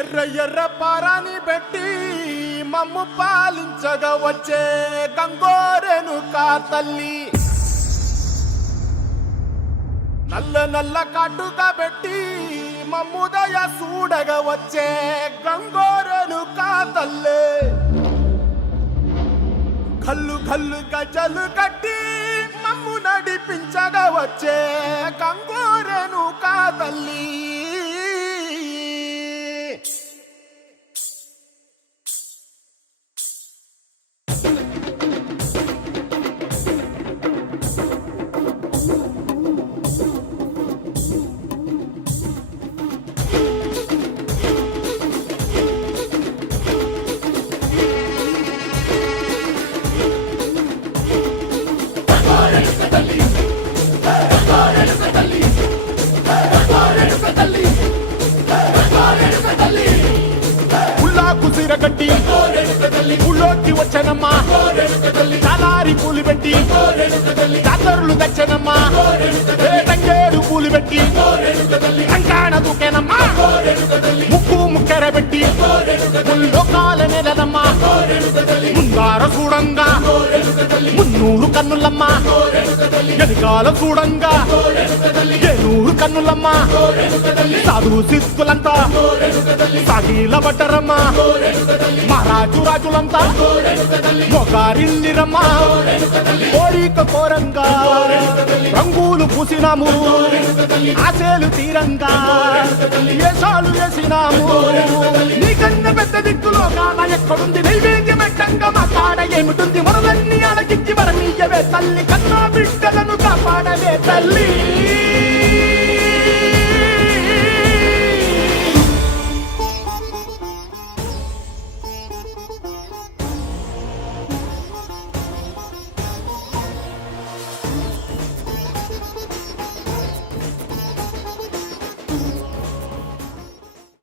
ఎర్ర ఎర్ర పారాని పెట్టి మమ్ము పాలించగా వచ్చే గంగోరేణుకా తల్లి, నల్ల నల్ల కాటుగా పెట్టి మమ్ముదయ చూడగా వచ్చే గంగోరేణుకా తల్లి, కల్లు కల్లు గజలు కట్టి మమ్ము నడిపించగా వచ్చే గంగోరేణుకా తల్లి. గట్టి ఊళ్ళోకి వచ్చనమ్మా, చాలారి పూలు పెట్టి జాతరులు తెచ్చనమ్మా, తంగేడు పూలు పెట్టి కంకాణ దూకేనమ్మా, ముక్కు ముక్కెర పెట్టి లోకాల నెలనమ్మా, ముందార చూడంగా మున్నూరు కన్నులమ్మా, ఎనకాల చూడంగా ఏనూరు కన్నులమ్మా, సాధు సిద్ధులంతా సాగిల పడ్డరమ్మా, మహారాజు రాజులంతా మొగారిల్లిరమ్మా, కోరిక కోరంగా రంగులు పూసినాము, ఆశలు తీరంగా వేషాలు వేసినాము, నీకన్నా పెద్ద దిక్కులో కాన ఎక్కడుంది నైవేద్యమెట్టంగా మా కాడ ఏమిటుంది, మొరలన్నీ అలగించి మరణీయవే తల్లి, కన్నా బిడ్డలను కాపాడవే తల్లి.